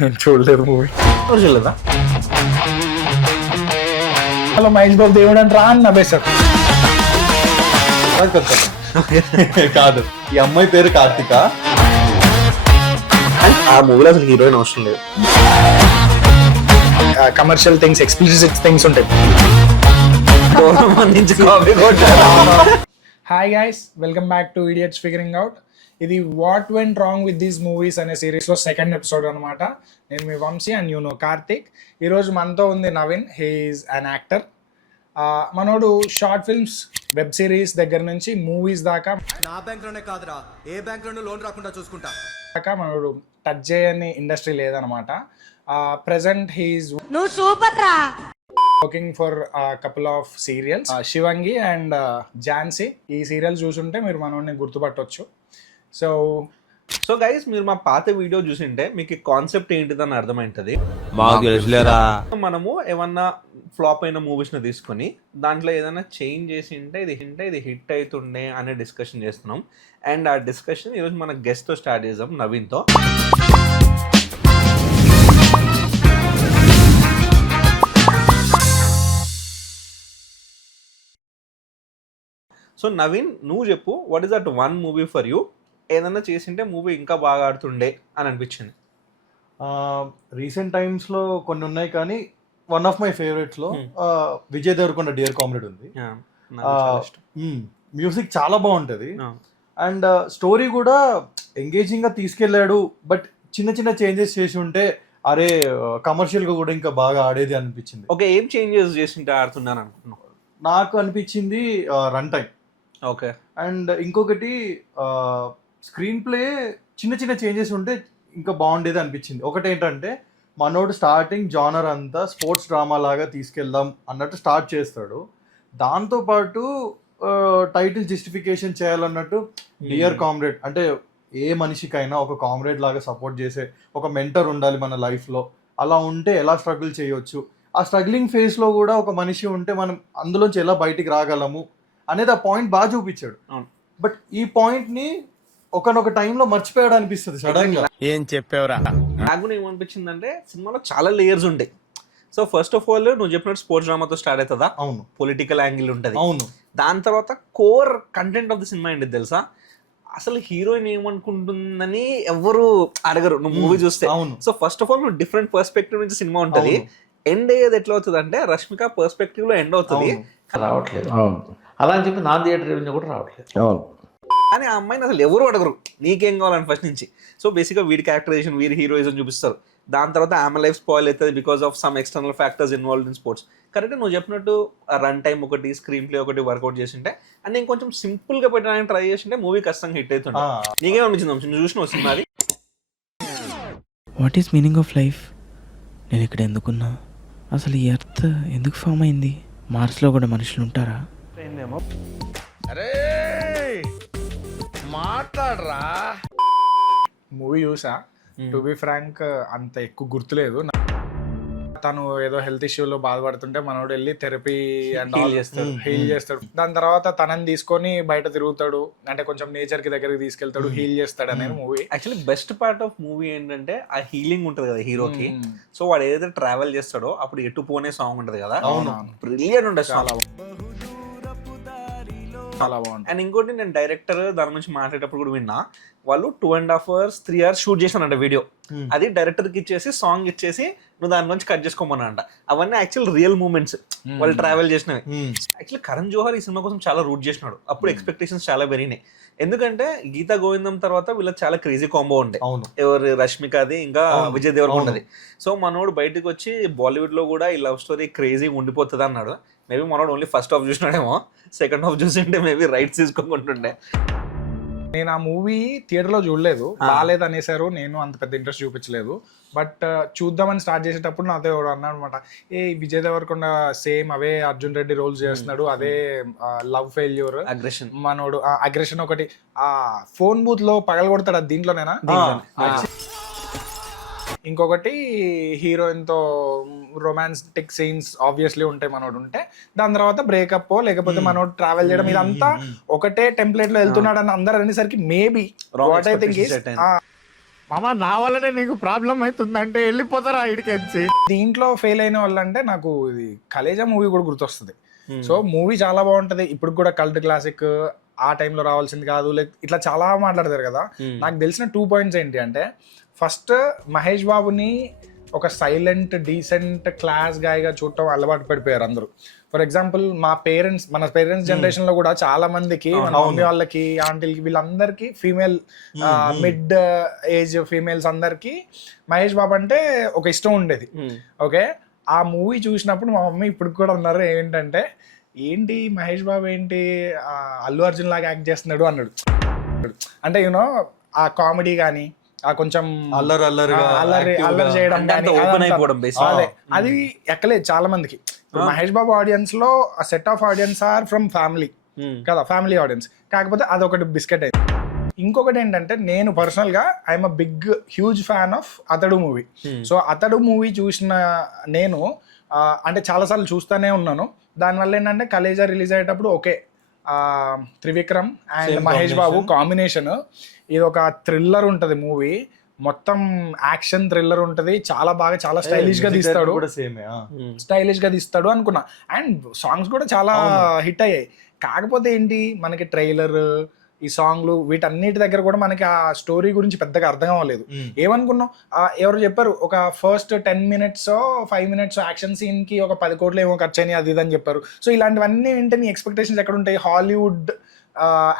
నేను చూడలేదు మూవీ. చూడలేదా? హలో మహేష్ బాబు దేవుడు అంటే రా అని నవ్వేశారు. కాదు, ఈ అమ్మాయి పేరు కార్తిక. ఆ మూవీలో అసలు హీరోయిన్ అవసరం లేదు. కమర్షియల్ థింగ్స్, ఎక్స్ప్లిసిట్ థింగ్స్ ఉంటాయి. Hi guys, welcome back to idiots figuring out. ఇది what went wrong with these movies అనే సిరీస్లో సెకండ్ ఎపిసోడ్ అనమాట. నేను మీ Vamshi and you know Karthik. ఈరోజు మనతో ఉంది Naveen. He is an actor. మనోడు షార్ట్ ఫిల్మ్స్, వెబ్ సిరీస్ దగ్గర నుంచి మూవీస్ దాకా నా బ్యాంక్ లోనే కాదురా, ఏ బ్యాంక్ లోనూ లోన్ రాకుండా చూసుకుంటా. మనోడు టచ్ చేయని ఇండస్ట్రీ లేదనమాట. ప్రెసెంట్ హీఈస్ నువ్వు సూపర్ రా. Working for couple of serials, Shivangi and Jhansi. ఈ సీరియల్ చూసుంటే మీరు మనోడిని గుర్తుపట్టవచ్చు. సో గైస్, మీరు మా పాత వీడియో చూసింటే మీకు కాన్సెప్ట్ ఏంటిదని అర్థమైంటది. మనము ఏమన్నా ఫ్లాప్ అయిన మూవీస్ ని తీసుకొని దాంట్లో ఏదైనా చేంజ్ చేసి ఉంటే ఇది హిట్ అవుతుండే అనే డిస్కషన్ చేస్తున్నాం. అండ్ ఆ డిస్కషన్ ఈరోజు మన గెస్ట్ తో స్టార్ట్ చేద్దాం, నవీన్ తో. సో నవీన్, నువ్వు చెప్పు, what is that one movie for you ఏదన్నా చేసింటే మూవీ ఇంకా బాగా ఆడుతుండే అని అనిపించింది? రీసెంట్ టైమ్స్లో కొన్ని ఉన్నాయి, కానీ వన్ ఆఫ్ మై ఫేవరెట్స్లో విజయ్ దేవరకొండ డియర్ కామ్రేడ్ ఉంది. మ్యూజిక్ చాలా బాగుంటుంది అండ్ స్టోరీ కూడా ఎంగేజింగ్గా తీసుకెళ్ళాడు. బట్ చిన్న చిన్న చేంజెస్ చేసి ఉంటే అరే కమర్షియల్గా కూడా ఇంకా బాగా ఆడేది అనిపించింది. ఓకే, ఏం చేంజెస్ చేసింటే ఆడుతున్నాను అనుకున్నాను? నాకు అనిపించింది రన్ టైం. ఓకే. అండ్ ఇంకొకటి స్క్రీన్ ప్లే చిన్న చిన్న చేంజెస్ ఉంటే ఇంకా బాగుండేది అనిపించింది. ఒకటి ఏంటంటే మనోడు స్టార్టింగ్ జానర్ అంతా స్పోర్ట్స్ డ్రామా లాగా తీసుకెళ్దాం అన్నట్టు స్టార్ట్ చేస్తాడు. దాంతోపాటు టైటిల్ జస్టిఫికేషన్ చేయాలన్నట్టు డియర్ కామ్రేడ్ అంటే ఏ మనిషికైనా ఒక కామ్రేడ్ లాగా సపోర్ట్ చేసే ఒక మెంటర్ ఉండాలి మన లైఫ్లో. అలా ఉంటే ఎలా స్ట్రగుల్ చేయొచ్చు, ఆ స్ట్రగ్లింగ్ ఫేజ్లో కూడా ఒక మనిషి ఉంటే మనం అందులోంచి ఎలా బయటికి రాగలము అనేది ఆ పాయింట్ బాగా చూపించాడు. బట్ ఈ పాయింట్ని ఒకనొక టైంలో మర్చిపోయాడు అనిపిస్తుంది సడన్ గా. ఏం చెప్పావురా? నాకు ఏమనిపించింది అంటే సినిమాలో చాలా లేయర్స్ ఉంటాయి. సో ఫస్ట్ ఆఫ్ ఆల్ నువ్వు చెప్పినట్టు స్పోర్ట్స్ డ్రామాతో స్టార్ట్ అవుతుందా? అవును. పొలిటికల్ యాంగిల్ ఉంటుంది. అవును. దాని తర్వాత core content of the cinema ఏంటి తెలుసా? అసలు హీరోయిన్ ఏమనుకుంటుందని ఎవరు అడగరు నువ్వు మూవీ చూస్తే. సో ఫస్ట్ ఆఫ్ ఆల్ నువ్వు డిఫరెంట్ పర్స్పెక్టివ్ నుంచి సినిమా ఉంటుంది. ఎండ్ అయ్యేది ఎట్లా అవుతుంది అంటే రష్మిక పర్స్పెక్టివ్ లో ఎండ్ అవుతుంది. రావట్లేదు. అలా అని చెప్పి నా థియేటర్ రెవెన్యూ కూడా రావట్లేదు. కానీ ఆ అమ్మాయిని అసలు ఎవరు అడగరు నీకేం కావాలని ఫస్ట్ నుంచి. సో బేసిక్గా వీడి క్యారెక్టరైజేషన్, వీడి హీరోయిజం చూపిస్తారు. దాని తర్వాత ఆమె లైఫ్ స్పాయిల్ అవుతుంది because of some external factors involved in sports. Correct, నువ్వు చెప్పినట్టు రన్ టైం ఒకటి, స్క్రీన్ ప్లే ఒకటి వర్కౌట్ చేసింటే అండ్ నేను కొంచెం సింపుల్ గా పెట్టడానికి ట్రై చేసింటే మూవీ ఖచ్చితంగా హిట్ అవుతుంది. నీకేమనిపించింది అంశం? నువ్వు చూసిన సినిమా అది? What is meaning of life? నేను ఇక్కడ ఎందుకున్నా? అసలు ఈ ఎర్త్ ఎందుకు ఫామ్ అయింది? మార్స్లో కూడా మనుషులు ఉంటారా? మాట్లాడరా. మూవీ చూసా. టు బి ఫ్రాంక్ అంత ఎక్కువ గుర్తులేదు. తను ఏదో హెల్త్ ఇష్యూలో బాధపడుతుంటే మనోడు వెళ్ళి థెరపీ అండ్ హీల్ చేస్తాడు. దాని తర్వాత తనని తీసుకొని బయట తిరుగుతాడు, అంటే కొంచెం నేచర్ కి దగ్గరికి తీసుకెళ్తాడు, హీల్ చేస్తాడు అనేది movie. Actually best part of movie ఏంటంటే ఆ హీలింగ్ ఉంటది కదా హీరోకి. సో వాడు ఏదైతే ట్రావెల్ చేస్తాడో అప్పుడు ఎటు పోనే సాంగ్ ఉంటది కదా, బ్రిలియంట్ ఉంటుంది. చాలా బాగుంది. అండ్ ఇంకోటి, నేను డైరెక్టర్ దాని గురించి మాట్లాడేటప్పుడు కూడా విన్నా, వాళ్ళు 2.5 hours 3 hours షూట్ చేశానంట వీడియో. అది డైరెక్టర్ కి ఇచ్చేసి సాంగ్ ఇచ్చేసి నువ్వు దాని నుంచి కట్ చేసుకోమనంట. అవన్నీ యాక్చువల్ రియల్ మూమెంట్స్ వాళ్ళు ట్రావెల్ చేసినవి. యాక్చువల్లీ కరణ్ జోహర్ ఈ సినిమా కోసం చాలా రూట్ చేసినాడు. అప్పుడు ఎక్స్పెక్టేషన్స్ చాలా పెరిగినాయి. ఎందుకంటే గీతా గోవిందం తర్వాత వీళ్ళకి చాలా క్రేజీ కాంబో ఉండే. ఎవరు రష్మికది ఇంకా విజయ్ దేవరకొండది. సో మనోడు బయటకు వచ్చి బాలీవుడ్ లో కూడా ఈ లవ్ స్టోరీ క్రేజీ ఉండిపోతుంది అన్నాడు. మేబీ మనోడు ఓన్లీ ఫస్ట్ హాఫ్ చూసినాడేమో, సెకండ్ హాఫ్ చూసింటే మేబీ రైట్స్ తీసుకోకుంటుండే. నేను ఆ మూవీ థియేటర్లో చూడలేదు, బాగాలేదు అనేసారు. నేను అంత పెద్ద ఇంట్రెస్ట్ చూపించలేదు. బట్ చూద్దామని స్టార్ట్ చేసేటప్పుడు నాతో ఎవరు అన్నాడు అనమాట, ఏ విజయ్ దేవరకొండ సేమ్ అవే అర్జున్ రెడ్డి రోల్స్ చేస్తున్నాడు, అదే లవ్ ఫెయిల్యూర్, అగ్రెషన్, మనోడు అగ్రెషన్ ఒకటి ఆ ఫోన్ బూత్ లో పగల కొడతాడు, అది దీంట్లోనేనా? ఇంకొకటి హీరోయిన్ తో రొమాంటిక్ సీన్స్ ఆబ్వియస్లీ ఉంటాయి మనోడు ఉంటే. దాని తర్వాత బ్రేకప్ లేకపోతే మనోడు ట్రావెల్ చేయడం, ఇదంతా ఒకటే టెంప్లెట్ లో వెళ్తున్నాడు అని అందరు అనేసరికి మేబీ వాట్ ఐ థింక్ మామ నా వల్లనే నీకు ప్రాబ్లం అవుతుందంటే వెళ్ళిపోతారా ఇడికి. దీంట్లో ఫెయిల్ అయిన వాళ్ళంటే నాకు ఇది కలేజా మూవీ కూడా గుర్తొస్తుంది. సో మూవీ చాలా బాగుంటది, ఇప్పుడు కూడా కల్ట్ క్లాసిక్, ఆ టైంలో రావాల్సింది కాదు, లైక్ ఇట్లా చాలా మాట్లాడతారు కదా. నాకు తెలిసిన 2 పాయింట్స్ ఏంటి అంటే, ఫస్ట్ మహేష్ బాబుని ఒక సైలెంట్ డీసెంట్ క్లాస్ గాయగా చూడటం అలవాటు పడిపోయారు అందరూ. ఫర్ ఎగ్జాంపుల్ మన పేరెంట్స్ జనరేషన్ లో కూడా చాలా మందికి, మన మమ్మీ వాళ్ళకి, ఆంటీలకి, వీళ్ళందరికీ ఫీమేల్ మిడ్ ఏజ్ ఫీమేల్స్ అందరికి మహేష్ బాబు అంటే ఒక ఇష్టం ఉండేది. ఓకే, ఆ మూవీ చూసినప్పుడు మా మమ్మీ ఇప్పుడు కూడా ఉన్నారు, ఏంటంటే ఏంటి మహేష్ బాబు ఏంటి అల్లు అర్జున్ లాగా యాక్ట్ చేస్తున్నాడు అన్నాడు. అంటే యూనో ఆ కామెడీ కానీ, ఆ కొంచెం అల్లరి చేయడం కానీ, అదే అది ఎక్కలేదు చాలా మందికి. మహేష్ బాబు ఆడియన్స్ లో ఆ set of audience are from family కదా, ఫ్యామిలీ ఆడియన్స్. కాకపోతే అదొకటి బిస్కెట్ అయింది. ఇంకొకటి ఏంటంటే, నేను పర్సనల్ గా I'm huge fan of Athadu movie. So Athadu movie చూసిన నేను అంటే చాలాసార్లు చూస్తూనే ఉన్నాను. దానివల్ల ఏంటంటే కలేజా రిలీజ్ అయ్యేటప్పుడు okay, Trivikram and Mahesh Babu combination, ఇది ఒక థ్రిల్లర్ ఉంటది మూవీ, మొత్తం యాక్షన్ థ్రిల్లర్ ఉంటది, చాలా బాగా చాలా స్టైలిష్ గా తీస్తాడు అనుకున్నా. అండ్ సాంగ్స్ కూడా చాలా హిట్ అయ్యాయి. కాకపోతే ఏంటి, మనకి ట్రైలర్, ఈ సాంగ్లు, వీటన్నిటి దగ్గర కూడా మనకి ఆ స్టోరీ గురించి పెద్దగా అర్థం అవ్వలేదు. ఏమనుకున్నాం, ఎవరు చెప్పారు ఒక first 10 minutes 5 minutes action scene కి ఒక 10 కోట్లు ఏమో ఖర్చు అయినాయి, అది ఇదని చెప్పారు. సో ఇలాంటివన్నీ వింటే నీ ఎక్స్పెక్టేషన్స్ ఎక్కడ ఉంటాయి? హాలీవుడ్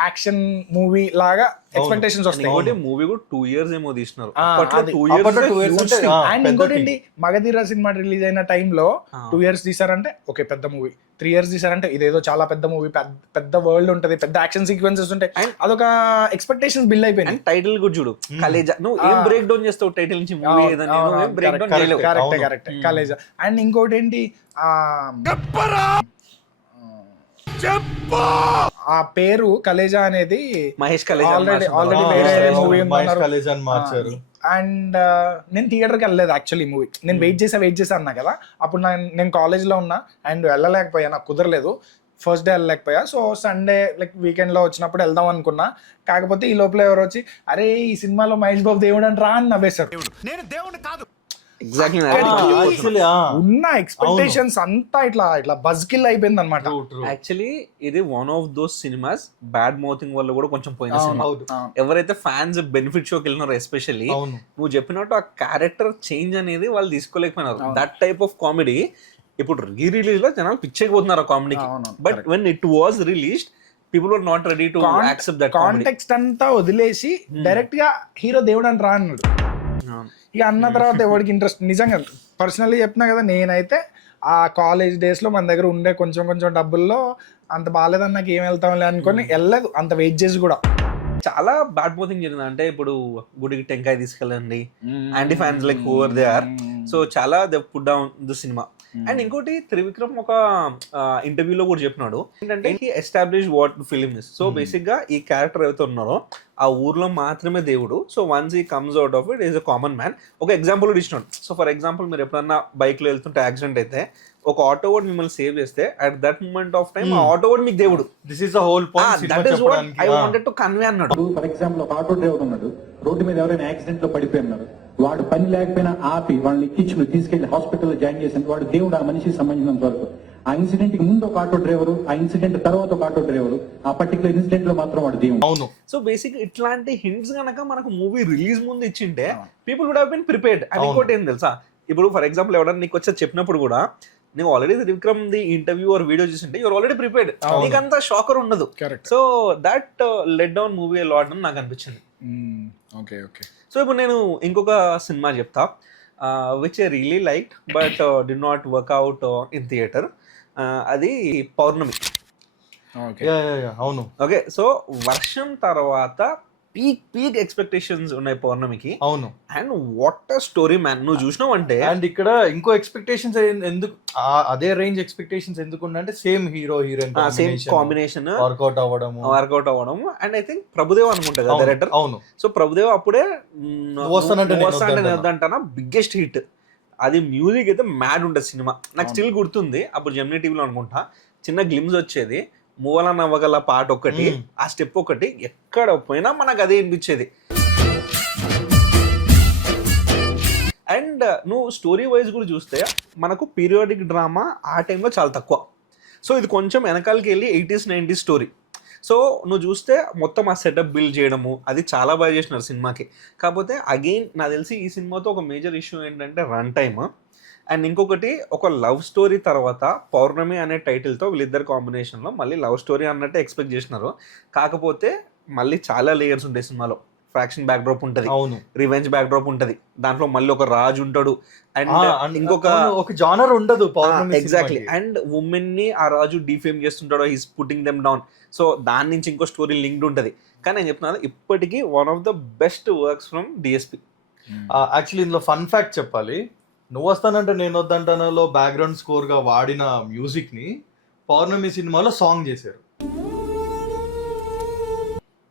యాక్షన్ మూవీ లాగా ఎక్స్పెక్టేషన్స్ వస్తాయి. మూవీ కూడా 2 years ఏమో తీసినారు. అండ్ ఇంకోటి ఏంటి, మగధీర సినిమా రిలీజ్ అయిన టైంలో 2 years తీసారంటే ఓకే పెద్ద మూవీ, 3 years తీసారంటే ఇదేదో చాలా పెద్ద మూవీ, పెద్ద వరల్డ్ ఉంటది, పెద్ద యాక్షన్ సీక్వెన్సెస్ ఉంటాయి, అదొక ఎక్స్పెక్టేషన్స్ బిల్డ్ అయిపోయింది. టైటిల్ కూడా చూడు, కలేజా, నువ్వు ఏం బ్రేక్ డౌన్ చేస్తావు టైటిల్ నుంచి మూవీ కరెక్ట్ కలేజా. అండ్ ఇంకోటి ఏంటి, ఆ పేరు కలేజా అనేది మహేష్ ఆల్రెడీ వేరే మూవీ మార్చారు. అండ్ నేను థియేటర్కి వెళ్ళలేదు యాక్చువల్లీ మూవీ, నేను వెయిట్ చేసా అన్నా కదా, అప్పుడు నేను కాలేజ్లో ఉన్నా అండ్ వెళ్ళలేకపోయా, నాకు కుదరలేదు, ఫస్ట్ డే వెళ్ళలేకపోయా. సో సండే లైక్ వీకెండ్లో వచ్చినప్పుడు వెళ్దాం అనుకున్నా. కాకపోతే ఈ లోపల ఎవరు వచ్చి అరే ఈ సినిమాలో మహేష్ బాబు దేవుడు అని రా అని నవ్వేశారు. నేను దేవుడిని కాదు. ఉన్న ఎక్స్పెక్టేషన్స్ అంతా ఇట్లా బజ్ కిల్ అయిపోయింది అనమాట. యాక్చువల్లీ ఇది one of those cinemas bad mouthing వల్ల కూడా కొంచెం పోయిన సినిమా. ఎవరైతే ఫ్యాన్స్ బెనిఫిట్ షోకి వెళ్ళినారో ఎస్పెషల్లీ, నువ్వు చెప్పినట్టు ఆ క్యారెక్టర్ చేంజ్ అనేది వాళ్ళు తీసుకోలేకపోయినారు. దట్ టైప్ ఆఫ్ కామెడీ ఇప్పుడు రీ రిలీజ్ లో జనాలు పిచ్చైపోతున్నారు ఆ కామెడీకి. But when it was released people are not ready to accept that context అంతా వదిలేసి డైరెక్ట్ గా హీరో దేవుడు అని రా అన్నాడు. ఇక అన్న తర్వాత ఎవరికి ఇంట్రెస్ట్, నిజంగా పర్సనల్లీ చెప్తున్నా కదా, నేనైతే ఆ కాలేజ్ డేస్ లో మన దగ్గర ఉండే కొంచెం డబ్బుల్లో అంత బాగాలేదని నాకు ఏం వెళ్తాంలే అనుకొని వెళ్ళలేదు, అంత వెయిట్ చేసి కూడా. చాలా బ్యాడ్ మౌతింగ్ జరిగింది. అంటే ఇప్పుడు గుడికి టెంకాయ తీసుకెళ్ళండి, anti fans like over they are, so చాలా they put down the cinema. And ఇంకోటి త్రివిక్రమ్ ఒక ఇంటర్వ్యూలో కూడా చెప్పినాడు ఏంటంటే, he establish what film is. So basic గా ఈ క్యారెక్టర్ ఎవరైతే ఉన్నారో ఆ ఊర్లో మాత్రమే దేవుడు. So once he comes out of it is a common man. ఒక ఎగ్జాంపుల్ కూడా ఇచ్చినాడు. సో ఫర్ ఎగ్జాంపుల్ మీరు ఎప్పుడన్నా బైక్ లో వెళ్తుంటే యాక్సిడెంట్ అయితే ఒక ఆటో వాడు మిమ్మల్ని సేవ్ చేస్తే at that moment of time ఆ ఆటో వాడు మీకు దేవుడు. This is the whole point. That is what I wanted to convey అన్నాడు. ఫర్ ఎగ్జాంపుల్ ఒక ఆటో డ్రైవర్ ఉన్నాడు, రోడ్డు మీద ఎవరైనా యాక్సిడెంట్ లో పడిపోయినారు, వాడు పని లేకపోయినా ఆపి వాళ్ళని ఎక్కించుకుని తీసుకెళ్లి హాస్పిటల్లో జాయిన్ చేసిన వాడు దేవుడు ఆ మనిషికి సంబంధించినంత వరకు. ఆ ఇన్సిడెంట్ కి ముందు ఒక ఆటో డ్రైవరు, ఆ ఇన్సిడెంట్ తర్వాత ఒక ఆటో డ్రైవరు, ఆ పర్టికులర్ ఇన్సిడెంట్ లో మాత్రం వాడు దేవుడు. అవును. సో బేసిక్ ఇట్లాంటి హింట్స్ గనక మనకు మూవీ రిలీజ్ ముందు ఇచ్చింటే people would have been prepared. And ఇంకోటి ఏం తెలుసా, ఇప్పుడు ఫర్ ఎగ్జాంపుల్ ఎవరైనా నీకు వచ్చి చెప్పినప్పుడు కూడా నువ్వు already Trivikram the interview or video చూసింటే యూఆర్ ఆల్రెడీ ప్రిపేర్డ్, నీకంతా షాకర్ ఉండదు. So that let down movie lot అని నాకు అనిపించింది. ఓకే. సో ఇప్పుడు నేను ఇంకొక సినిమా చెప్తా, which I really like but did not work out in theatre. అది పౌర్ణమి. అవును. ఓకే, సో వర్షం తర్వాత పీక్ ఎక్స్పెక్టేషన్స్ ఉన్నాయి పౌర్ణమికి. అవును. And what a story man, నువ్వు చూసినావు అంటే. అండ్ ఇక్కడ ఇంకో ఎక్స్పెక్టేషన్స్ ఎందుకు, అదే రేంజ్ ఎక్స్పెక్టేషన్స్ ఎందుకు అంటే same hero heroine same combination work out అవ్వడం. అండ్ ఐ థింక్ ప్రభుదేవ్ అనుకుంటా కదా డైరెక్టర్. అవును. సో ప్రభుదేవ్ అప్పుడే వస్తానంటే వద్దంటానా బిగ్గెస్ట్ హిట్. అది మ్యూజిక్ అయితే మ్యాడ్ ఉంటుంది సినిమా. నాకు స్టిల్ గుర్తుంది, అప్పుడు జెమినీ టీవీలో అనుకుంటా చిన్న గ్లిమ్స్ వచ్చేది, మూవల నవ్వగల పాట ఒకటి, ఆ స్టెప్ ఒకటి, ఎక్కడ పోయినా మనకు అదే అనిపించేది. అండ్ నువ్వు స్టోరీ వైజ్ కూడా చూస్తే మనకు పీరియాడిక్ డ్రామా ఆ టైంలో చాలా తక్కువ. సో ఇది కొంచెం వెనకాలకి వెళ్ళి 80s 90s స్టోరీ. సో నువ్వు చూస్తే మొత్తం ఆ సెటప్ బిల్డ్ చేయడము అది చాలా బాగా చేసినారు సినిమాకి. కాకపోతే అగైన్ నాకు తెలిసి ఈ సినిమాతో ఒక మేజర్ ఇష్యూ ఏంటంటే రన్ టైమ్. అండ్ ఇంకొకటి ఒక లవ్ స్టోరీ తర్వాత పౌర్ణమి అనే టైటిల్తో వీళ్ళిద్దరు కాంబినేషన్లో మళ్ళీ లవ్ స్టోరీ అన్నట్టే ఎక్స్పెక్ట్ చేసినారు. కాకపోతే మళ్ళీ చాలా లేయర్స్ ఉంటాయి సినిమాలో. ఫ్రాక్షన్ బ్యాక్ డ్రాప్ ఉంటుంది, అవును, రివెంజ్ బ్యాక్ డ్రాప్ ఉంటుంది, దాంట్లో మళ్ళీ ఒక రాజు ఉంటాడు అండ్ ఇంకొక ఒక జానర్ ఉండదు ఎగ్జాక్ట్లీ. అండ్ ఉమెన్ ని ఆ రాజు డిఫేమ్ చేస్తుంటాడు, he's putting them down. So దాని నుంచి ఇంకో స్టోరీ లింక్డ్ ఉంటుంది. కానీ నేను చెప్తున్నాను ఇప్పటికీ one of the best works from DSP. Actually ఇందులో ఫన్ ఫ్యాక్ట్ చెప్పాలి, నువ్వు వస్తానంటే నేను వద్దంటానలో బ్యాక్గ్రౌండ్ స్కోర్ గా వాడిన మ్యూజిక్ ని పౌర్ణమి సినిమాలో సాంగ్ చేశారు.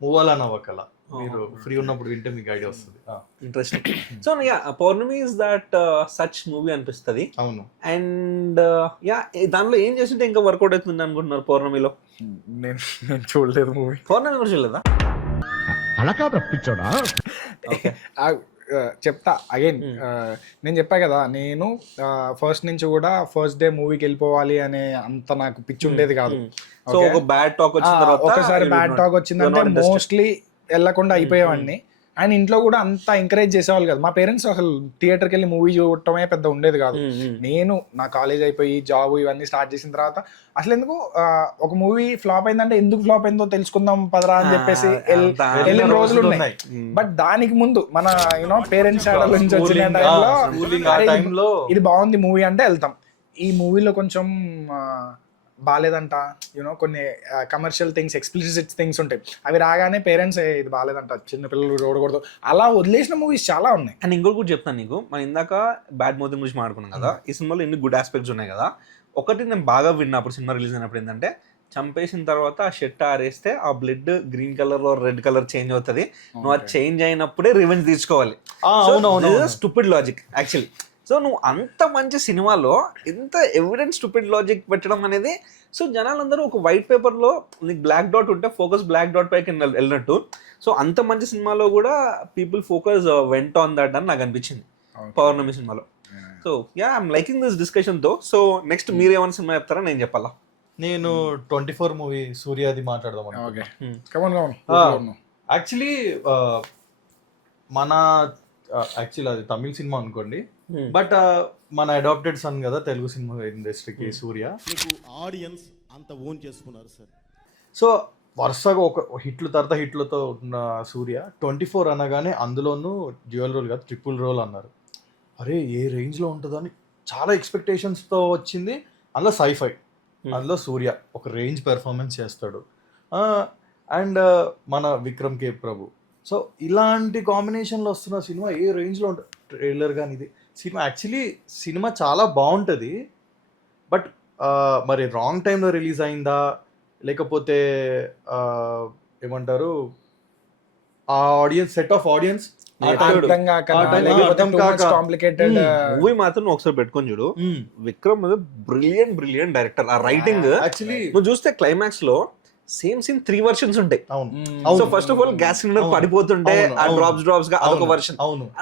మువ్వల నవకల, మీరు ఫ్రీ ఉన్నప్పుడు వింటే మీకు ఐడియా వస్తుంది. Interesting. So ya Pournami is that such movie అనిపిస్తుంది. అవును. అండ్ యా దానిలో ఏం చేస్తుంటే ఇంకా వర్కౌట్ అవుతుంది అనుకుంటున్నారు పౌర్ణమిలో? నేను చూడలేదు మూవీ. పౌర్ణమి కూడా చూడలేదా? అలా కాదు రప్పించోడా. చెప్తా అగైన్. నేను చెప్పా కదా, నేను ఫస్ట్ నుంచి కూడా ఫస్ట్ డే మూవీకి వెళ్ళిపోవాలి అనే అంత నాకు పిచ్చి ఉండేది కాదు. సో ఒక బ్యాడ్ టాక్ వచ్చిన తర్వాత ఒకసారి బ్యాడ్ టాక్ వచ్చిందంటే మోస్ట్లీ వెళ్ళకుండా అయిపోయేవాడిని. అండ్ ఇంట్లో కూడా అంత ఎంకరేజ్ చేసేవాళ్ళు కదా. మా పేరెంట్స్ అసలు థియేటర్కి వెళ్ళి మూవీ చూడటమే పెద్ద ఉండేది కాదు. నేను నా కాలేజ్ అయిపోయి జాబ్ ఇవన్నీ స్టార్ట్ చేసిన తర్వాత అసలు ఎందుకు ఒక మూవీ ఫ్లాప్ అయిందంటే ఎందుకు ఫ్లాప్ అయిందో తెలుసుకుందాం పదరా అని చెప్పేసి వెళ్ళిన రోజులు ఉన్నాయి. బట్ దానికి ముందు మన యూనో పేరెంట్స్ నుంచి వచ్చిన టైంలో ఇది బాగుంది మూవీ అంటే వెళ్తాం. ఈ మూవీలో కొంచెం బాగాలేదంట, యూనో కొన్ని కమర్షియల్ థింగ్స్, ఎక్స్ప్లిసిట్ థింగ్స్ ఉంటాయి. అవి రాగానే పేరెంట్స్ ఇది బాగాలేదంట, చిన్నపిల్లలు చూడకూడదు, అలా వదిలేసిన మూవీస్ చాలా ఉన్నాయి. అండ్ ఇంకోటి కూడా చెప్తాను నీకు, మనం ఇందాక బ్యాడ్ మౌత్ గురించి మాట్లాడుకున్నాం కదా, ఈ సినిమాలో ఎన్ని గుడ్ ఆస్పెక్ట్స్ ఉన్నాయి కదా. ఒకటి నేను బాగా విన్నప్పుడు సినిమా రిలీజ్ అయినప్పుడు ఏంటంటే, చంపేసిన తర్వాత ఆ షర్ట్ ఆరేస్తే ఆ బ్లడ్ గ్రీన్ కలర్ లో రెడ్ కలర్ చేంజ్ అవుతుంది, నువ్వు అది చేంజ్ అయినప్పుడే రివెంజ్ తీసుకోవాలి. Stupid logic actually. సో నువ్వు అంత మంచి సినిమాలో ఇంత ఎవిడెన్స్ స్టూపిడ్ లాజిక్ పెట్టడం అనేది, సో జనాలందరూ ఒక వైట్ పేపర్లో నీకు బ్లాక్ డాట్ ఉంటే ఫోకస్ బ్లాక్ డాట్ పైకి వెళ్ళినట్టు. సో అంత మంచి సినిమాలో కూడా people focus went on that అని నాకు అనిపించింది పౌర్ణమి సినిమాలో. So yeah I'm liking this discussion తో. సో నెక్స్ట్ మీరు ఏమైనా సినిమా చెప్తారా నేను చెప్పాలా? నేను 24 మూవీ సూర్యాది మాట్లాడదాం. యాక్చువల్లీ మన యాక్చువల్లీ అది తమిళ సినిమా అనుకోండి, బట్ మన అడాప్టెడ్ సన్ కదా తెలుగు సినిమా ఇండస్ట్రీకి సూర్య. ఆడియన్స్ అంత ఓన్ చేసుకున్నారు సార్. సో వరుసగా ఒక హిట్లు తర్వాత హిట్లతో ఉన్న సూర్య 24 అనగానే అందులోనూ డ్యూయల్ రోల్ కాదు ట్రిపుల్ రోల్ అన్నారు. అరే ఏ రేంజ్లో ఉంటుందని చాలా ఎక్స్పెక్టేషన్స్తో వచ్చింది. అందులో సైఫై, అందులో సూర్య ఒక రేంజ్ పెర్ఫార్మెన్స్ చేస్తాడు. అండ్ మన విక్రమ్ కే ప్రభు. సో ఇలాంటి కాంబినేషన్లో వస్తున్న సినిమా ఏ రేంజ్లో ఉంటుంది. ట్రైలర్ కానీ ఇది సినిమా యాక్చువల్లీ సినిమా చాలా బాగుంటుంది. బట్ మరి రాంగ్ టైంలో రిలీజ్ అయిందా లేకపోతే ఏమంటారు ఆ audience set of audience movie మాత్రం ఒకసారి పెట్టుకొని చూడు. Vikram brilliant director. ఆ రైటింగ్ యాక్చువల్లీ నువ్వు చూస్తే క్లైమాక్స్ లో సేమ్ సీన్ 3 వర్షన్స్ ఉంటాయి. So first of all gas cylinder పడిపోతుంటే ఆ డ్రాప్స్ గా అదొక వర్షన్.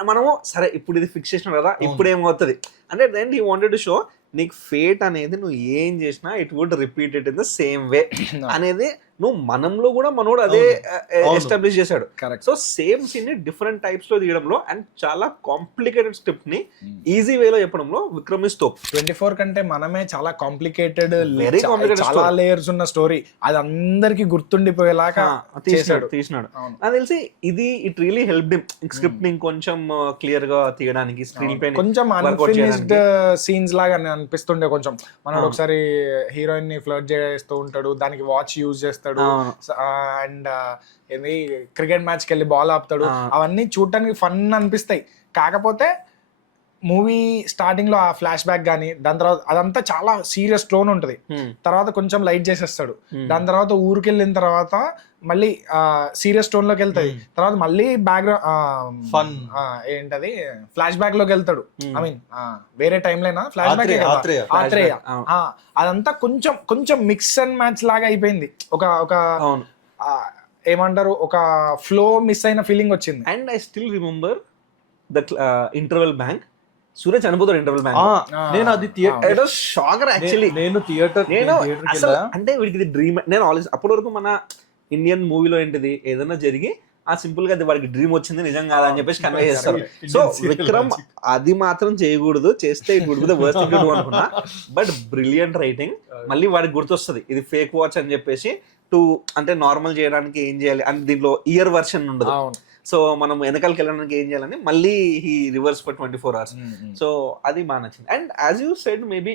మనము సరే ఇప్పుడు ఇది ఫిక్స్ చేసిన కదా ఇప్పుడు ఏమవుతుంది అంటే then he wanted to show నీకు ఫేట్ అనేది నువ్వు ఏం చేసినా it would repeat it in the same way అనేది నువ్వు మనంలో కూడా మనోడు అదే ఎస్టాబ్లిష్ చేశాడు. సో సేమ్ సీన్ ని డిఫరెంట్ టైప్స్ లో తీయడంలో అండ్ చాలా కాంప్లికేటెడ్ స్క్రిప్ట్ ని ఈజీ వేలో చెప్పడంలో విక్రమ్ ఇస్ టాప్. 24 కంటే మనమే చాలా కాంప్లికేటెడ్ చాలా లేయర్స్ ఉన్న స్టోరీ అది అందరికి గుర్తుండిపోయేలాగా తీసినాడు. నాకు తెలిసి ఇది it really help him script ని కొంచెం క్లియర్ గా తీయడానికి, స్క్రీన్ పై కొంచెం అన్ఫినిష్డ్ సీన్స్ లాగా అనిపిస్తుండే. కొంచెం మనోడు ఒకసారి హీరోయిన్ ని ఫ్లర్ట్ చేస్తూ ఉంటాడు, దానికి వాచ్ యూజ్ చేస్తాడు అండ్ ఏంది క్రికెట్ మ్యాచ్కి వెళ్ళి బాల్ ఆపుతాడు, అవన్నీ చూడటానికి ఫన్ అనిపిస్తాయి. కాకపోతే మూవీ స్టార్టింగ్ లో ఆ ఫ్లాష్ బ్యాక్ గానీ దాని తర్వాత అదంతా చాలా సీరియస్ టోన్ ఉంటది. తర్వాత కొంచెం లైట్ చేసేస్తాడు. దాని తర్వాత ఊరికి వెళ్ళిన తర్వాత మళ్ళీ సీరియస్ టోన్ లోకి వెళ్తాయి. తర్వాత మళ్ళీ బ్యాక్గ్రౌండ్ ఫన్ ఏంటది ఫ్లాష్ బ్యాక్ లోకి వెళ్తాడు. ఐ మీన్ వేరే టైం లైనా ఫ్లాష్ బ్యాక్ ఆత్రేయ. అదంతా కొంచెం మిక్స్ అండ్ మ్యాచ్ లాగా అయిపోయింది. ఒక ఏమంటారు ఒక ఫ్లో మిస్ అయిన ఫీలింగ్ వచ్చింది. And I still remember the interval bang Surya చనిపోతాడు ఇంటర్వెల్ మ్యాన్. నేను అది షాకర్ యాక్చువల్లీ. నేను థియేటర్కి అసలు అంటే వీడికి ఇది డ్రీమ్. నేను ఆల్వేస్ అప్పటి వరకు మన ఇండియన్ మూవీలో ఏంటిది ఏదైనా జరిగి ఆ సింపుల్ గా అది వాడికి డ్రీమ్ వచ్చింది నిజం కాదా అని చెప్పేసి కన్వే చేస్తారు. సో విక్రమ్ అది మాత్రం చేయకూడదు, చేస్తే it would be the worst thing to do అనుకున్నా. But brilliant writing. మళ్ళీ వాడికి గుర్తొస్తుంది ఇది ఫేక్ వాచ్ అని చెప్పేసి. అంటే నార్మల్ చేయడానికి ఏం చేయాలి అంటే దీంట్లో ఇయర్ వర్షన్ ఉండదు. సో మనం వెనకాలకి వెళ్ళడానికి ఏం చేయాలని మళ్ళీ ఈ రివర్స్ ఫర్ 24 hours. సో అది బాగా నచ్చింది. And as you said maybe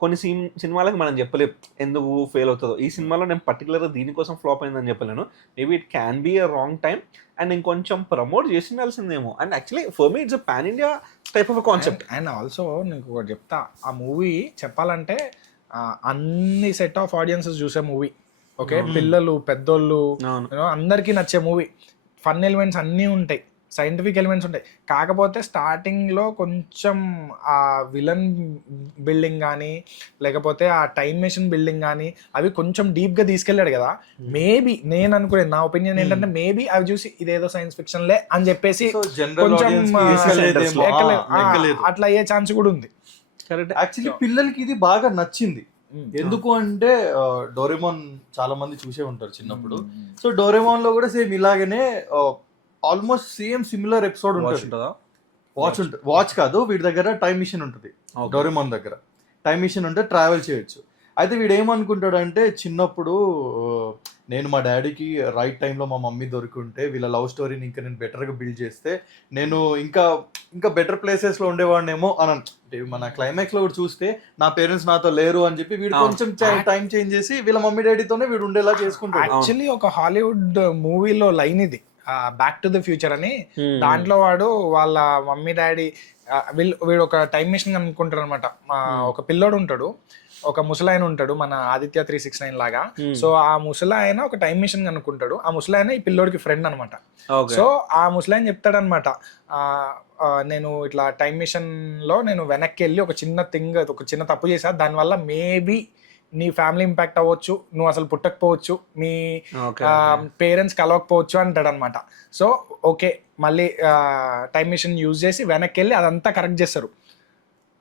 కొన్ని సినిమాలకు మనం చెప్పలేము ఎందుకు ఫెయిల్ అవుతుందో. ఈ సినిమాలో నేను పర్టికులర్గా దీనికోసం ఫ్లాప్ అయిందని చెప్పలేను. Maybe it can be a wrong time and ఇంకొంచెం ప్రమోట్ చేసిండాల్సిందేమో. And actually for me it's a pan India type of concept. And also నీకు ఒకటి చెప్తా, ఆ మూవీ చెప్పాలంటే అన్ని సెట్ ఆఫ్ ఆడియన్సెస్ చూసే మూవీ. ఓకే, పిల్లలు పెద్దోళ్ళు అందరికీ నచ్చే మూవీ. ఫన్ ఎలిమెంట్స్ అన్నీ ఉంటాయి, సైంటిఫిక్ ఎలిమెంట్స్ ఉంటాయి. కాకపోతే స్టార్టింగ్లో కొంచెం ఆ విలన్ బిల్డింగ్ కానీ లేకపోతే ఆ టైం మెషిన్ బిల్డింగ్ కానీ అవి కొంచెం డీప్గా తీసుకెళ్ళాడు కదా. మేబీ నేను అనుకునే నా ఒపీనియన్ ఏంటంటే మేబీ అవి చూసి ఇదేదో సైన్స్ ఫిక్షన్లే అని చెప్పేసి కొంచెం అట్లా అయ్యే ఛాన్స్ కూడా ఉంది. కరెక్ట్. యాక్చువల్లీ పిల్లలకి ఇది బాగా నచ్చింది. ఎందుకు అంటే డోరేమోన్ చాలా మంది చూసే ఉంటారు చిన్నప్పుడు. సో డోరేమోన్ లో కూడా సేమ్ ఇలాగనే ఆల్మోస్ట్ సేమ్ సిమిలర్ ఎపిసోడ్ ఉంటుందా. వాచ్ కాదు, వీడి దగ్గర టైం మిషన్ ఉంటుంది. డోరేమోన్ దగ్గర టైం మిషన్ ఉంటే ట్రావెల్ చేయొచ్చు. అయితే వీడు ఏమనుకుంటాడంటే చిన్నప్పుడు నేను మా డాడీకి రైట్ టైంలో మా మమ్మీ దొరికింటే వీళ్ళ లవ్ స్టోరీని ఇంకా నేను బెటర్గా బిల్డ్ చేస్తే నేను ఇంకా బెటర్ ప్లేసెస్లో ఉండేవాడినేమో అని. మన క్లైమాక్స్ లో కూడా చూస్తే నా పేరెంట్స్ నాతో లేరు అని చెప్పి వీడు కొంచెం టైం చేంజ్ చేసి వీళ్ళ మమ్మీ డాడీతోనే వీడు ఉండేలా చేసుకుంటాడు. యాక్చువల్లీ ఒక హాలీవుడ్ మూవీలో లైన్ ఇది, బ్యాక్ టు ద ఫ్యూచర్ అని. దాంట్లో వాడు వాళ్ళ మమ్మీ డాడీ వీడు ఒక టైం మిషన్ అనుకుంటారు అనమాట. ఒక పిల్లోడు ఉంటాడు, ఒక ముసలాయన ఉంటాడు, మన ఆదిత్య 369 లాగా. సో ఆ ముసలాయన ఒక టైం మిషన్ అనుకుంటాడు. ఆ ముసలాయన ఈ పిల్లోడికి ఫ్రెండ్ అనమాట. సో ఆ ముసలాయన చెప్తాడనమాట, నేను ఇట్లా టైం మిషన్ లో నేను వెనక్కి వెళ్ళి ఒక చిన్న తప్పు చేసా, దానివల్ల మేబీ నీ ఫ్యామిలీ ఇంపాక్ట్ అవ్వచ్చు, నువ్వు అసలు పుట్టకపోవచ్చు, మీ పేరెంట్స్ కలవకపోవచ్చు అంటాడు అనమాట. సో ఓకే, మళ్ళీ టైం మిషన్ యూజ్ చేసి వెనక్కి వెళ్ళి అదంతా కరెక్ట్ చేస్తారు.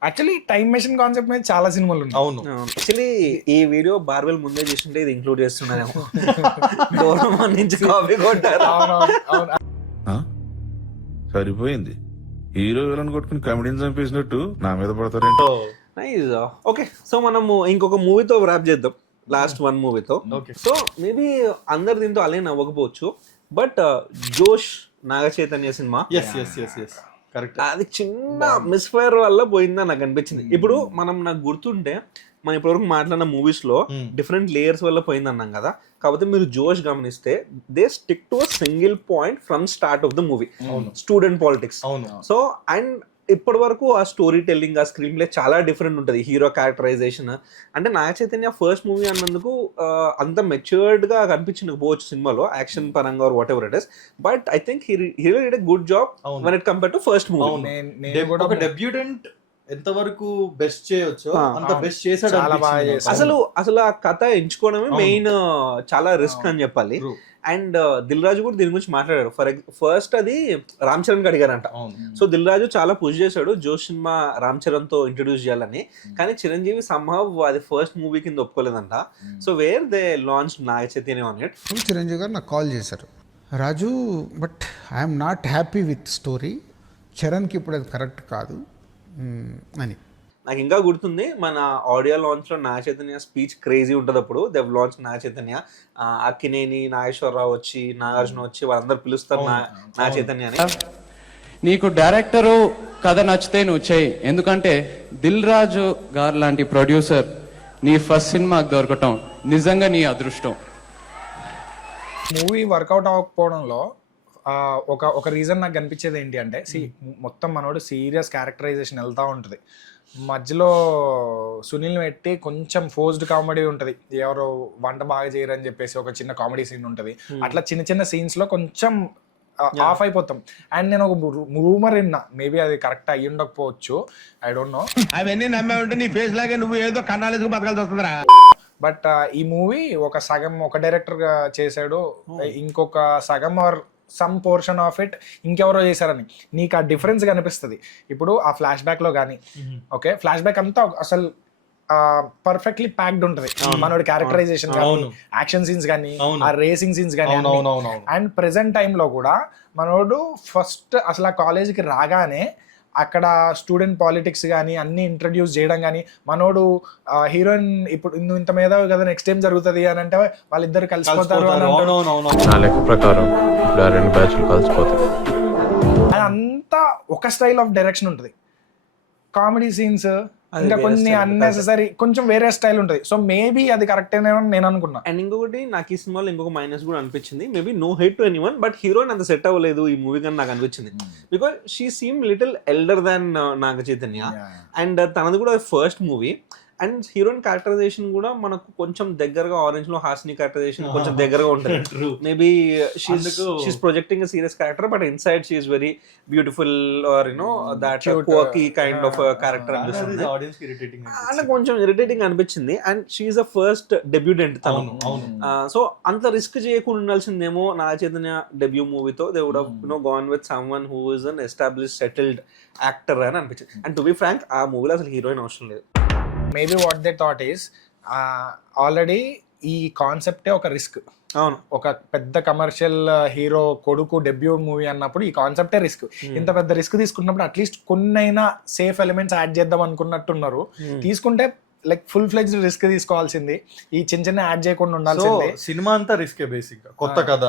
యాక్చువల్లీ టైం మెషిన్ కాన్సెప్ట్ మీద చాలా సినిమాలు ఉన్నాయి. అవును, యాక్చువల్లీ ఈ వీడియో బార్వెల్ ముందే చేస్తుంటే ఇది ఇంక్లూడ్ చేస్తున్నానేమో. డోరేమోన్ నుంచి కాపీ కొట్టారు. సరిపోయింది, హీరో విలన్ కొట్టుకుని కమెడీని చంపేసినట్టు నా మీద పడతారేంటో. నైస్. ఓకే, సో మనము ఇంకొక మూవీతో ర్యాప్ చేద్దాం, లాస్ట్ వన్ మూవీతో. సో మేబీ అందరు దీంతో అలైన్ అవ్వకపోవచ్చు, బట్ జోష్ నాగ చైతన్య సినిమా అది చిన్న మిస్ఫైర్ వల్ల పోయిందని నాకు అనిపించింది. ఇప్పుడు నాకు గుర్తుంటే మనం ఇప్పటివరకు మాట్లాడిన మూవీస్ లో డిఫరెంట్ లేయర్స్ వల్ల పోయింది అన్నాం కదా. కాకపోతే మీరు జోష్ గమనిస్తే they stick to single point from start of the movie, student politics. So and ఇప్పటి వరకు ఆ స్టోరీ టెల్లింగ్, ఆ స్క్రీన్ ప్లే చాలా డిఫరెంట్ ఉంటుంది. హీరో క్యారెక్టరైజేషన్ అంటే నాగ చైతన్య ఫస్ట్ మూవీ అన్నందుకు అంత మెచ్యూర్డ్ గా కనిపించకపోవచ్చు సినిమాలో యాక్షన్ పరంగా or whatever it is. But I think he did a good job when it compare to first movie. ఒక డెబ్యూటెంట్ ఎంతవరకు బెస్ట్ చేయొచ్చు అంత బెస్ట్ చేశాడు. అసలు ఆ కథ ఎంచుకోవడమే మెయిన్ చాలా రిస్క్ అని చెప్పాలి. అండ్ దిల్ రాజు కూడా దీని గురించి మాట్లాడారు. ఫస్ట్ అది రామ్ చరణ్ కి అడిగారంట. సో దిల్ రాజు చాలా పుష్ చేశాడు జోష్ సినిమా రామ్ చరణ్ తో ఇంట్రొడ్యూస్ చేయాలని. కానీ చిరంజీవి సంహవ్ అది ఫస్ట్ మూవీ కింద ఒప్పుకోలేదంట. So where they launch Naga Chaitanya on it. Chiranjeevi garu నాకు కాల్ చేశారు, Raju but I'm not happy with story, చరణ్కి ఇప్పుడు అది కరెక్ట్ కాదు అని. నాకు ఇంకా గుర్తుంది మన ఆడియో లాంచ్ లో నాగ చైతన్య స్పీచ్ క్రేజీ ఉంటుంది. అప్పుడు దే లాంచ్ నాగ చైతన్య, అక్కినేని, నాగేశ్వరరావు వచ్చి, నాగార్జున వచ్చి వాళ్ళందరూ పిలుస్తారు నాగ చైతన్య అని. నీకు డైరెక్టరు కథ నచ్చితే నువ్వు చేయి, ఎందుకంటే దిల్ రాజు గారు లాంటి ప్రొడ్యూసర్ నీ ఫస్ట్ సినిమాకి దొరకటం నిజంగా నీ అదృష్టం. మూవీ వర్కౌట్ అవ్వకపోవడంలో ఒక రీజన్ నాకు కనిపించేది ఏంటి అంటే, మొత్తం మనోడు సీరియస్ క్యారెక్టరైజేషన్ వెళ్తూ ఉంటుంది, మధ్యలో సునీల్ పెట్టి కొంచెం ఫోర్స్డ్ కామెడీ ఉంటుంది, ఎవరో వంట బాగా చేయరని చెప్పేసి ఒక చిన్న కామెడీ సీన్ ఉంటుంది. అట్లా చిన్న చిన్న సీన్స్ లో కొంచెం ఆఫ్ అయిపోతాం. అండ్ నేను ఒక రూమర్ విన్నా, మేబీ అది కరెక్ట్ అయ్యి ఉండకపోవచ్చు, ఐ డోంట్ నో. అవన్నీ నమ్మే ఉంటే నీ ఫేస్ లాగే నువ్వు ఏదో కన్నాలేసుకు బతకాల్సి వస్తుందిరా. బట్ ఈ మూవీ ఒక సగం ఒక డైరెక్టర్ గా చేశాడు, ఇంకొక సగం సమ్ పోర్షన్ ఆఫ్ ఇట్ ఇంకెవరో చేశారని నీకు ఆ డిఫరెన్స్ కనిపిస్తుంది. ఇప్పుడు ఆ ఫ్లాష్ బ్యాక్ లో కానీ ఓకే ఫ్లాష్ బ్యాక్ అంతా అసలు పర్ఫెక్ట్లీ ప్యాక్డ్ ఉంటది, మనోడి క్యారెక్టరైజేషన్ కానీ యాక్షన్ సీన్స్ కానీ ఆ రేసింగ్ సీన్స్ కానీ. అండ్ ప్రెసెంట్ టైమ్ లో కూడా మనోడు ఫస్ట్ అసలు ఆ కాలేజీకి రాగానే అక్కడ స్టూడెంట్ పాలిటిక్స్ కానీ అన్ని ఇంట్రడ్యూస్ చేయడం కానీ, మనోడు హీరోయిన్ ఇప్పుడు నువ్వు ఇంత మీద కదా నెక్స్ట్ టైం జరుగుతుంది అని అంటే వాళ్ళిద్దరు కలిసిపోతారు అని నా లెక్క ప్రకారం ఇప్పుడు 2 బ్యాచ్లు కలిసిపోతాయి. అంతా ఒక స్టైల్ ఆఫ్ డైరెక్షన్ ఉంటుంది. కామెడీ సీన్స్ ఇంకా కొన్ని అన్నెసెసరీ కొంచెం వేరే స్టైల్ ఉంటుంది. సో మేబీ అది కరెక్ట్ అని నేను అనుకున్నా. అండ్ ఇంకొకటి నాకు ఈ సినిమాలో ఇంకొక మైనస్ కూడా అనిపించింది, maybe no hate to anyone, but heroine అంత సెట్ అవ్వలేదు ఈ మూవీ కానీ నాకు అనిపించింది. Because she seem little elder than Naga Chaitanya, and తనది కూడా first movie. And heroine characterization కూడా మనకు కొంచెం దగ్గరగా ఆరెంజ్ లో హాసిని క్యారెక్టరైజేషన్ కొంచెం దగ్గరగా ఉంటుంది. Maybe she's projecting serious character but inside she is very beautiful or you know that quirky kind of character అనిపిస్తుంది. అంటే కొంచెం ఇరిటేటింగ్ అనిపించింది. And she is a first debutant తను. సో అంత రిస్క్ చేయకుండా ఉండాల్సిందేమో నాగ చైతన్య డెబ్యూ మూవీతో. They would have you know gone with someone who is an established settled actor అని అనిపించింది. అండ్ టు బి ఫ్రాంక్ ఆ మూవీలో అసలు హీరోయిన్ అవసరం లేదు. Maybe what they thought is already ఈ కాన్సెప్టే ఒక రిస్క్. అవును, ఒక పెద్ద కమర్షియల్ హీరో కొడుకు డెబ్యూ మూవీ అన్నప్పుడు ఈ కాన్సెప్టే రిస్క్. ఇంత పెద్ద రిస్క్ తీసుకున్నప్పుడు అట్లీస్ట్ కొన్నైనా సేఫ్ ఎలిమెంట్స్ యాడ్ చేద్దాం అనుకున్నట్టున్నారు. తీసుకుంటే లైక్ ఫుల్ ఫ్లెడ్జ్ రిస్క్ తీసుకోవాల్సింది, ఈ చిన్న చిన్న యాడ్ చేయకుండా ఉండాల్సింది. సినిమా అంతా రిస్కే బేసిక్ గా. కొత్త కథ,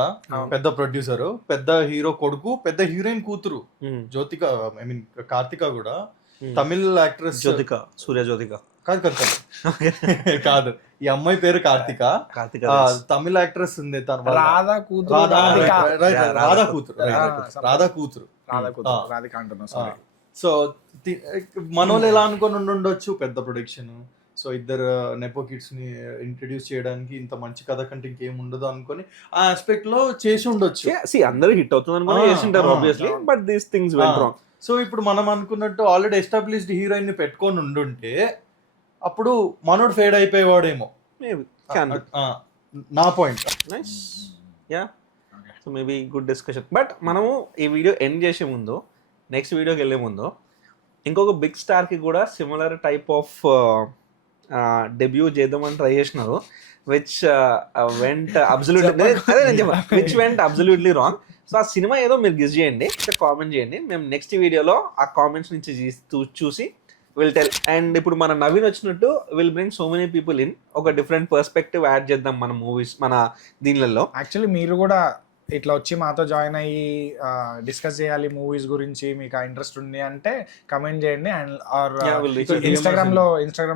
పెద్ద ప్రొడ్యూసర్, పెద్ద హీరో కొడుకు, పెద్ద హీరోయిన్ కూతురు జ్యోతిక, ఐ మీన్ కార్తిక కూడా తమిళ్ యాక్ట్రెస్. జ్యోతిక, సూర్య జ్యోతిక కాదు, ఈ అమ్మాయి పేరు కార్తిక. తమిళ యాక్ట్రెస్ ఉంది, రాధా కూతురు. సో మనోళ్ళు ఎలా అనుకొని ఉండొచ్చు, పెద్ద ప్రొడక్షన్, సో ఇద్దరు నెపో కిడ్స్ ని ఇంట్రడ్యూస్ చేయడానికి ఇంత మంచి కథ కంటే ఇంకేం ఉండదు అనుకొని ఆ ఆస్పెక్ట్ లో చేసి ఉండొచ్చు. అందరూ హిట్ అవుతుంది అనుకుని చేసింటారు obviously, but these things went wrong. So ఇప్పుడు మనం అనుకున్నట్టు ఆల్రెడీ ఎస్టాబ్లిష్డ్ హీరోయిన్ ని పెట్టుకొని ఉండుంటే అప్పుడు మనోడు ఫేడ్ అయిపోయేవాడేమో, నా point. Nice, yeah. So maybe good discussion. But మనము ఈ వీడియో ఎండ్ చేసే ముందు, నెక్స్ట్ వీడియోకి వెళ్ళే ముందు, ఇంకొక బిగ్ స్టార్కి కూడా సిమిలర్ టైప్ ఆఫ్ డెబ్యూ చేద్దామని ట్రై చేసినారు, which vent absolutely wrong. So ఆ సినిమా ఏదో మీరు గెస్ చేయండి, కామెంట్ చేయండి. మేము నెక్స్ట్ వీడియోలో ఆ కామెంట్స్ నుంచి చూసి విల్ టెల్. అండ్ ఇప్పుడు మన నవీన్ వచ్చినట్టు will bring so many people in, ఒక డిఫరెంట్ పర్స్పెక్టివ్ యాడ్ చేద్దాం మన మూవీస్, మన దీనిలలో. యాక్చువల్లీ మీరు కూడా ఇట్లా వచ్చి మాతో జాయిన్ అయ్యి డిస్కస్ చేయాలి మూవీస్ గురించి, మీకు ఆ ఇంట్రెస్ట్ ఉంది అంటే కమెంట్ చేయండి. అండ్ ఆర్ ఇన్స్టాగ్రామ్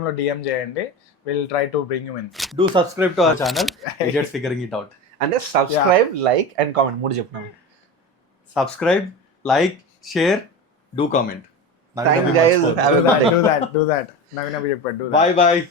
లో డిఎం చేయండి. Will try to bring you in. Do subscribe to our channel, idiots figuring it out. అంటే సబ్స్క్రైబ్, లైక్ అండ్ కామెంట్ 3 చెప్తున్నాను. Subscribe, like, share, do comment. Thanks guys. Do that. Navina చెప్పాడు. Bye. Bye.